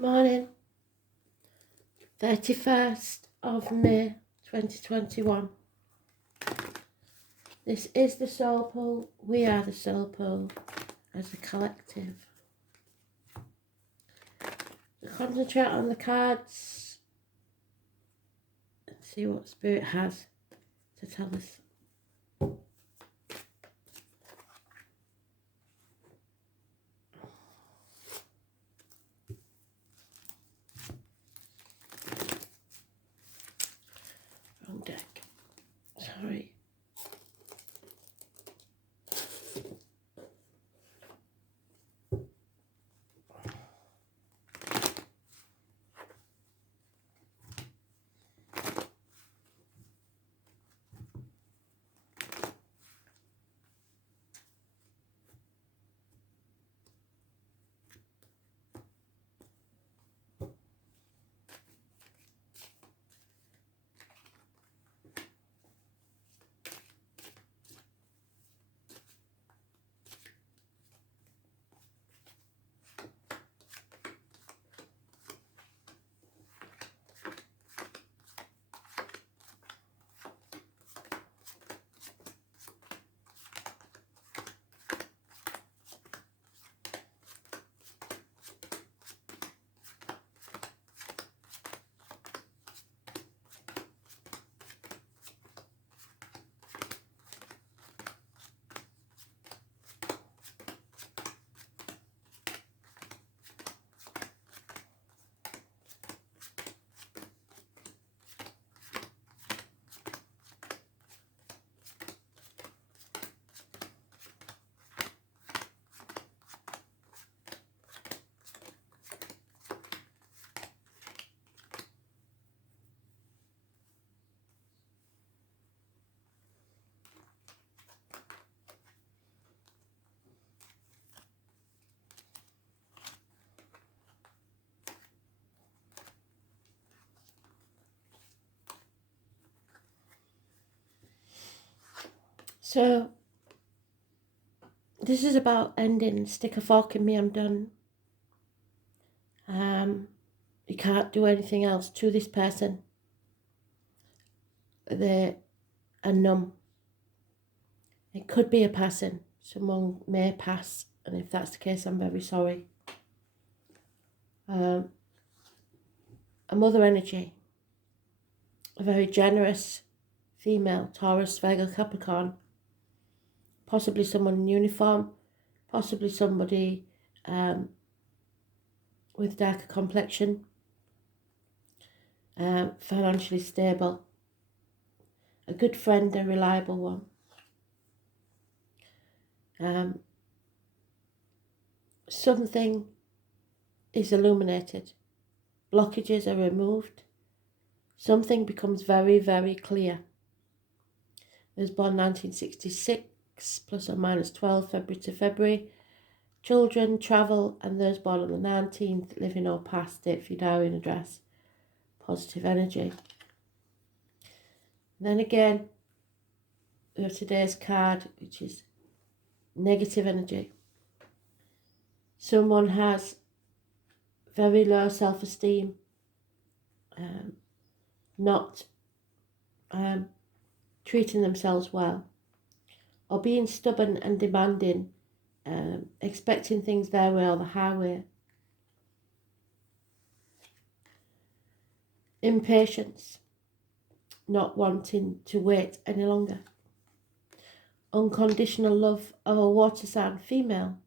Morning, 31st of May 2021. This is the soul pool. We are the soul pool as a collective. So concentrate on the cards and see what Spirit has to tell us. Wrong deck. Sorry. So, this is about ending. Stick a fork in me, I'm done. You can't do anything else to this person. They are numb. It could be a passing. Someone may pass, and if that's the case, I'm very sorry. A mother energy. A very generous female, Taurus, Virgo, Capricorn. Possibly someone in uniform. Possibly somebody with darker complexion. Financially stable. A good friend, a reliable one. Something is illuminated. Blockages are removed. Something becomes very, very clear. I was born 1966, plus or minus 12, February to February. Children, travel, and those born on the 19th, living or past, date for your diary and address. Positive energy. Then again, we have today's card, which is negative energy. Someone has very low self-esteem, not treating themselves well, or being stubborn and demanding, expecting things their way or the highway. Impatience, not wanting to wait any longer. Unconditional love of a water sign female,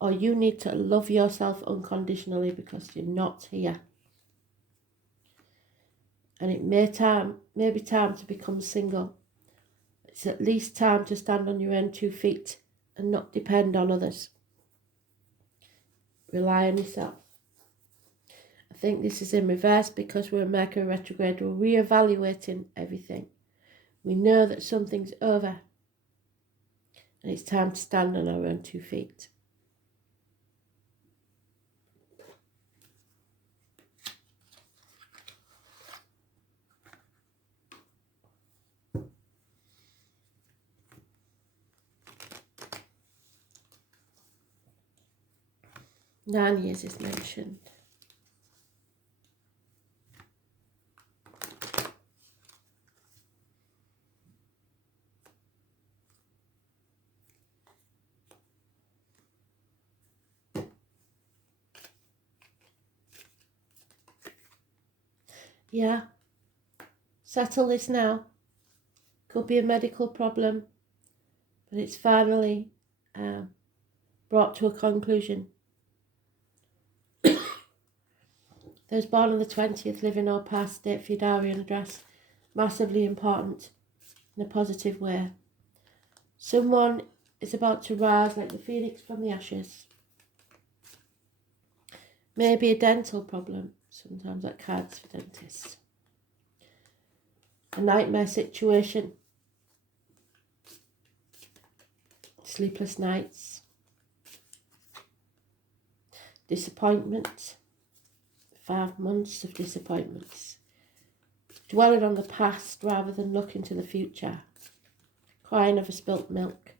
or you need to love yourself unconditionally because you're not here. And it may be time to become single. It's at least time to stand on your own 2 feet and not depend on others. Rely on yourself. I think this is in reverse because we're in Mercury retrograde. We're re-evaluating everything. We know that something's over and it's time to stand on our own 2 feet. Nine years is mentioned. Yeah, settle this now. Could be a medical problem, but it's finally brought to a conclusion. Those born on the 20th, living or past, date for your diary and address. Massively important in a positive way. Someone is about to rise like the phoenix from the ashes. Maybe a dental problem. Sometimes that cards for dentists. A nightmare situation. Sleepless nights. Disappointment. 5 months of disappointments. Dwelling on the past rather than looking to the future. Crying over spilt milk.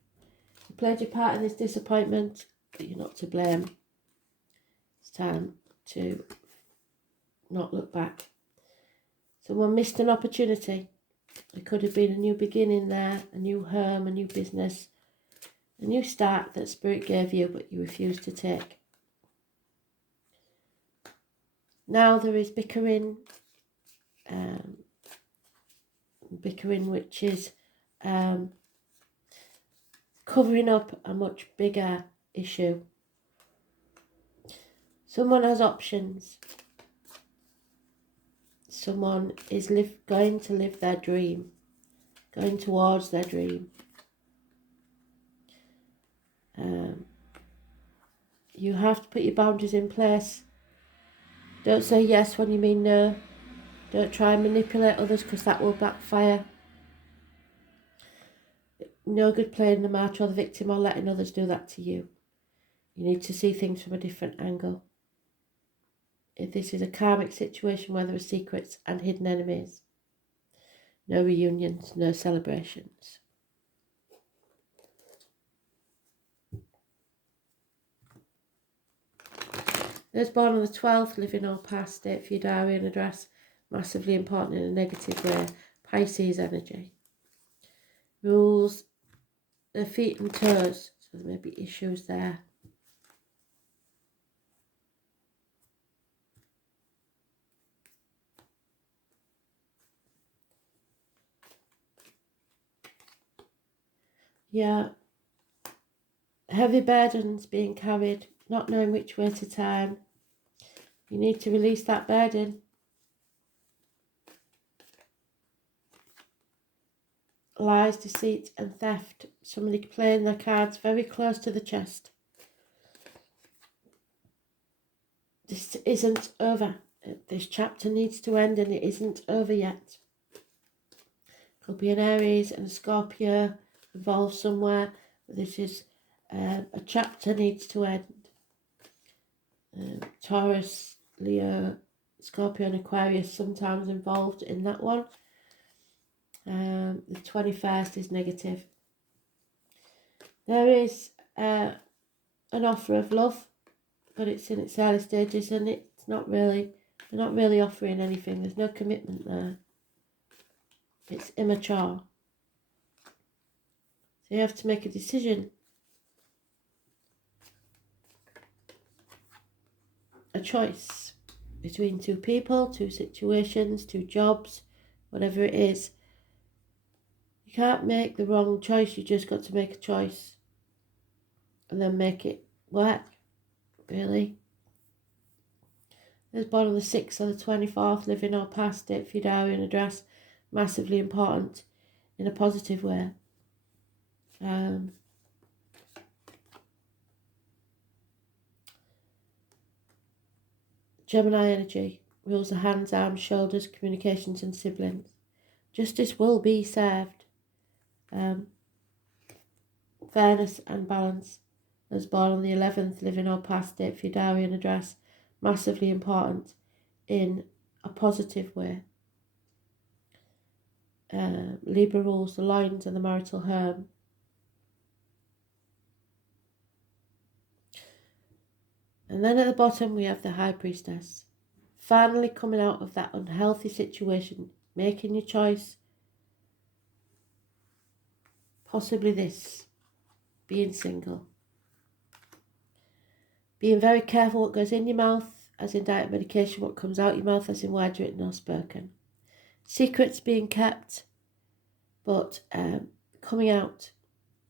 You played your part in this disappointment, but you're not to blame. It's time to not look back. Someone missed an opportunity. There could have been a new beginning there, a new home, a new business, a new start that Spirit gave you, but you refused to take. Now there is bickering, which is covering up a much bigger issue. Someone has options. Someone is going to live their dream, going towards their dream. You have to put your boundaries in place. Don't say yes when you mean no. Don't try and manipulate others, because that will backfire. No good playing the martyr or the victim or letting others do that to you. You need to see things from a different angle. If this is a karmic situation where there are secrets and hidden enemies, no reunions, no celebrations. Those born on the 12th, living or past, date for your diary and address. Massively important in a negative way. Pisces energy. Rules their feet and toes, so there may be issues there. Yeah. Heavy burdens being carried, not knowing which way to turn. You need to release that burden. Lies, deceit and theft. Somebody playing their cards very close to the chest. This isn't over. This chapter needs to end, and it isn't over yet. Could be an Aries and a Scorpio involved somewhere. This is a chapter needs to end. Taurus, Leo, Scorpio and Aquarius sometimes involved in that one. The 21st is negative. There is an offer of love, but it's in its early stages, and it's not really, they're not really offering anything. There's no commitment there. It's immature. So you have to make a decision. A choice between two people, two situations, two jobs, whatever it is. You can't make the wrong choice. You just got to make a choice and then make it work, really. Those born on the 6th or the 24th, living or past, date for your diary and address. Massively important in a positive way. Gemini energy rules the hands, arms, shoulders, communications and siblings. Justice will be served. Fairness and balance. Those born on the 11th, living or past, date for your diary and address. Massively important in a positive way. Libra rules the lines and the marital home. And then at the bottom we have the High Priestess. Finally coming out of that unhealthy situation, making your choice. Possibly this, being single. Being very careful what goes in your mouth as in diet medication, what comes out your mouth, as in words written or spoken. Secrets being kept, but coming out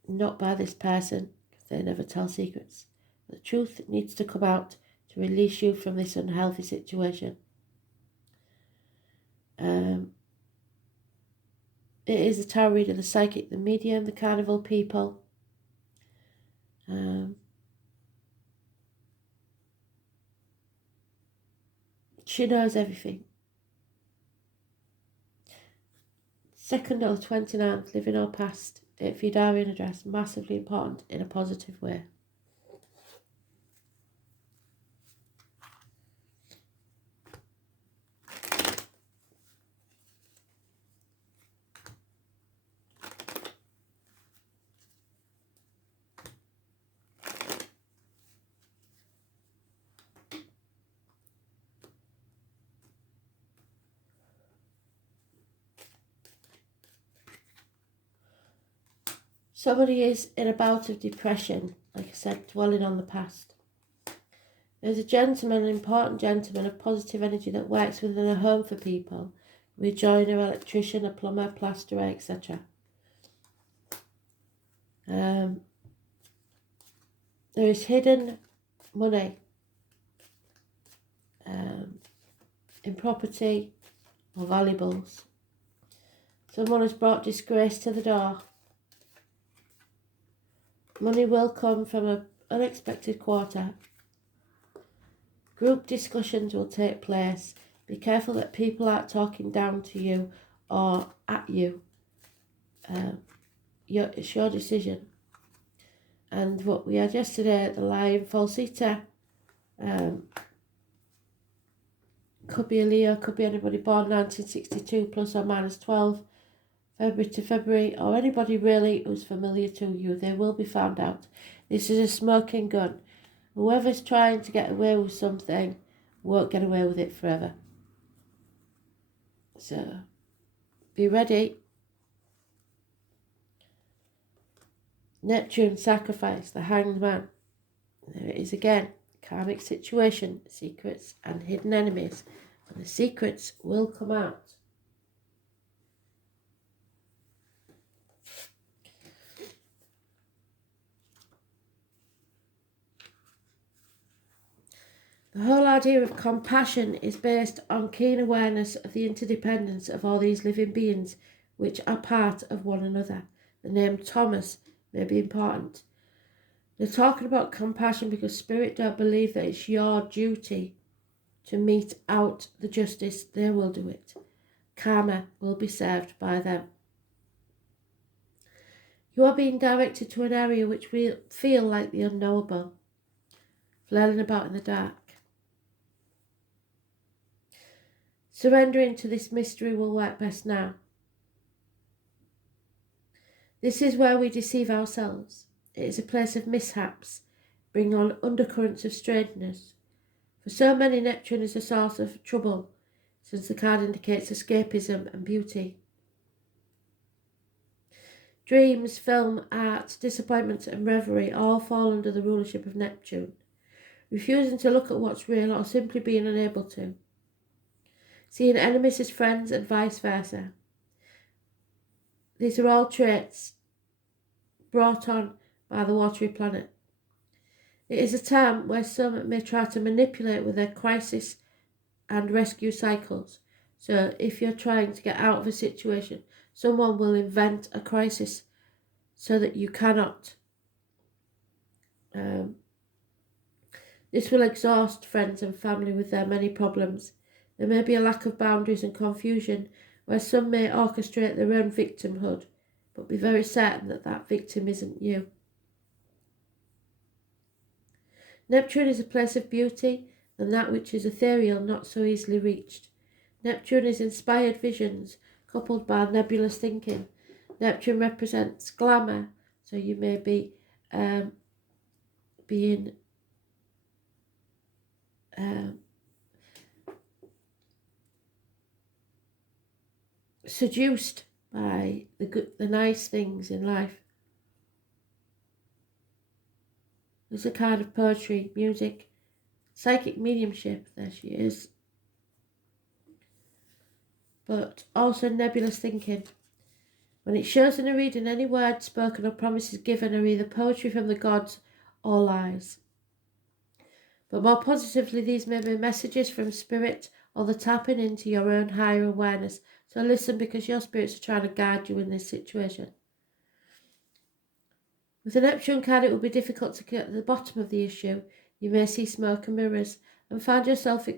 not by this person, because they never tell secrets. The truth needs to come out to release you from this unhealthy situation. It is the tarot reader, the psychic, the medium, the carnival people. She knows everything. 2nd or 29th, living or past, for your diary and address, massively important in a positive way. Somebody is in a bout of depression, like I said, dwelling on the past. There's a gentleman, an important gentleman of positive energy that works within a home for people, a joiner, electrician, a plumber, plasterer, etc. There is hidden money in property or valuables. Someone has brought disgrace to the door. Money will come from an unexpected quarter. Group discussions will take place. Be careful that people aren't talking down to you or at you. It's your decision. And what we had yesterday, the Lion Falsita, could be a Leo, could be anybody born 1962 plus or minus 12, February to February, or anybody really who's familiar to you. They will be found out. This is a smoking gun. Whoever's trying to get away with something won't get away with it forever. So, be ready. Neptune sacrifice, the Hanged Man. There it is again. Karmic situation, secrets and hidden enemies. And the secrets will come out. The whole idea of compassion is based on keen awareness of the interdependence of all these living beings which are part of one another. The name Thomas may be important. They're talking about compassion because Spirit don't believe that it's your duty to mete out the justice. They will do it. Karma will be served by them. You are being directed to an area which will feel like the unknowable, flailing about in the dark. Surrendering to this mystery will work best now. This is where we deceive ourselves. It is a place of mishaps, bringing on undercurrents of strangeness. For so many, Neptune is a source of trouble, since the card indicates escapism and beauty. Dreams, film, art, disappointment and reverie all fall under the rulership of Neptune, refusing to look at what's real or simply being unable to. Seeing enemies as friends and vice versa. These are all traits brought on by the watery planet. It is a time where some may try to manipulate with their crisis and rescue cycles. So if you're trying to get out of a situation, someone will invent a crisis so that you cannot. This will exhaust friends and family with their many problems. There may be a lack of boundaries and confusion where some may orchestrate their own victimhood, but be very certain that that victim isn't you. Neptune is a place of beauty and that which is ethereal, not so easily reached. Neptune is inspired visions coupled by nebulous thinking. Neptune represents glamour, so you may be being seduced by the nice things in life. There's a kind of poetry, music, psychic mediumship, there she is, but also nebulous thinking. When it shows in a reading, any words spoken or promises given are either poetry from the gods or lies. But more positively, these may be messages from spirit or the tapping into your own higher awareness. So listen, because your spirits are trying to guide you in this situation. With the Neptune card, it will be difficult to get to the bottom of the issue. You may see smoke and mirrors and find yourself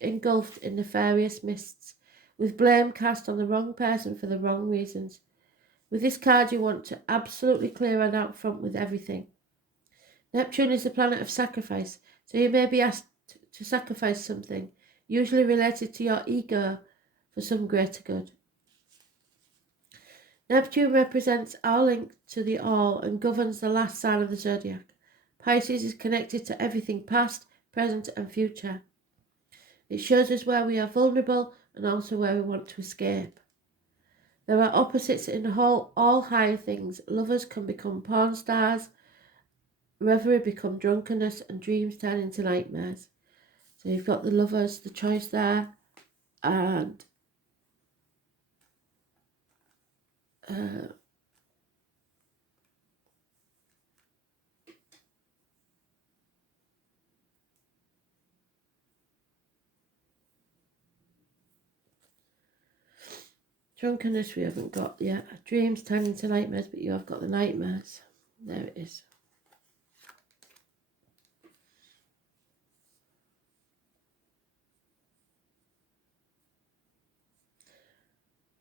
engulfed in nefarious mists, with blame cast on the wrong person for the wrong reasons. With this card, you want to absolutely clear and out front with everything. Neptune is the planet of sacrifice, so you may be asked to sacrifice something, usually related to your ego, for some greater good. Neptune represents our link to the all and governs the last sign of the zodiac. Pisces is connected to everything past, present and future. It shows us where we are vulnerable and also where we want to escape. There are opposites in all higher things. Lovers can become porn stars, reverie become drunkenness, and dreams turn into nightmares. So you've got the lovers, the choice there, and drunkenness we haven't got yet. Dreams turn into nightmares, but you have got the nightmares. There it is.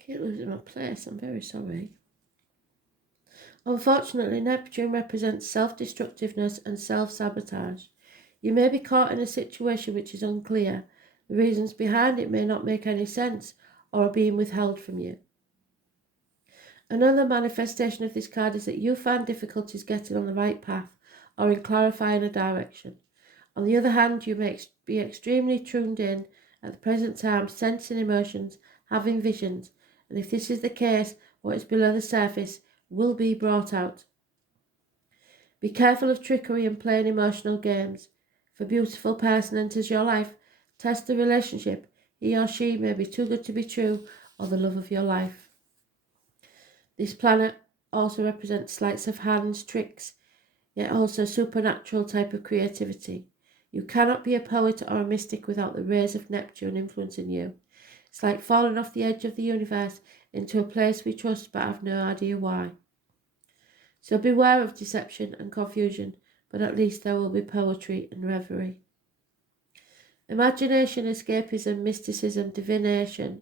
Keep losing my place, I'm very sorry. Unfortunately, Neptune represents self-destructiveness and self-sabotage. You may be caught in a situation which is unclear. The reasons behind it may not make any sense or are being withheld from you. Another manifestation of this card is that you find difficulties getting on the right path or in clarifying a direction. On the other hand, you may be extremely tuned in at the present time, sensing emotions, having visions, and if this is the case, what is below the surface will be brought out. Be careful of trickery and playing emotional games. If a beautiful person enters your life, test the relationship. He or she may be too good to be true or the love of your life. This planet also represents sleights of hands, tricks, yet also supernatural type of creativity. You cannot be a poet or a mystic without the rays of Neptune influencing you. It's like falling off the edge of the universe into a place we trust but have no idea why. So beware of deception and confusion, but at least there will be poetry and reverie. Imagination, escapism, mysticism, divination,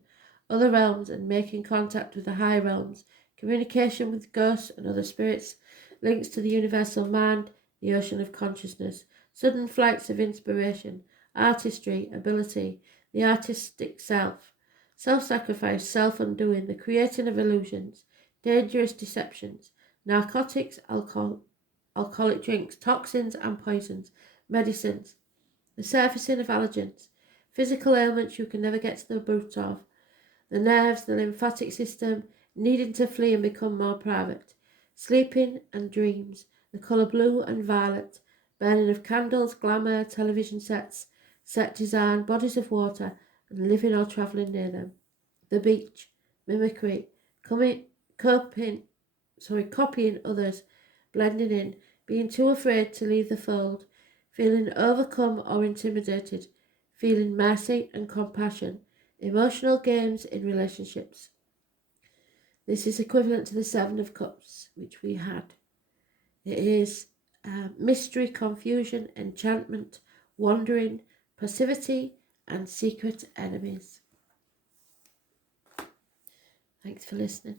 other realms and making contact with the high realms, communication with ghosts and other spirits, links to the universal mind, the ocean of consciousness, sudden flights of inspiration, artistry, ability, the artistic self, self-sacrifice, self-undoing, the creating of illusions, dangerous deceptions, narcotics, alcoholic drinks, toxins and poisons, medicines, the surfacing of allergens, physical ailments you can never get to the root of, the nerves, the lymphatic system, needing to flee and become more private, sleeping and dreams, the colour blue and violet, burning of candles, glamour, television sets, set design, bodies of water, and living or travelling near them, the beach, mimicry, copying others, blending in, being too afraid to leave the fold, feeling overcome or intimidated, feeling mercy and compassion, emotional games in relationships. This is equivalent to the Seven of Cups, which we had. It is mystery, confusion, enchantment, wandering, passivity, and secret enemies. Thanks for listening.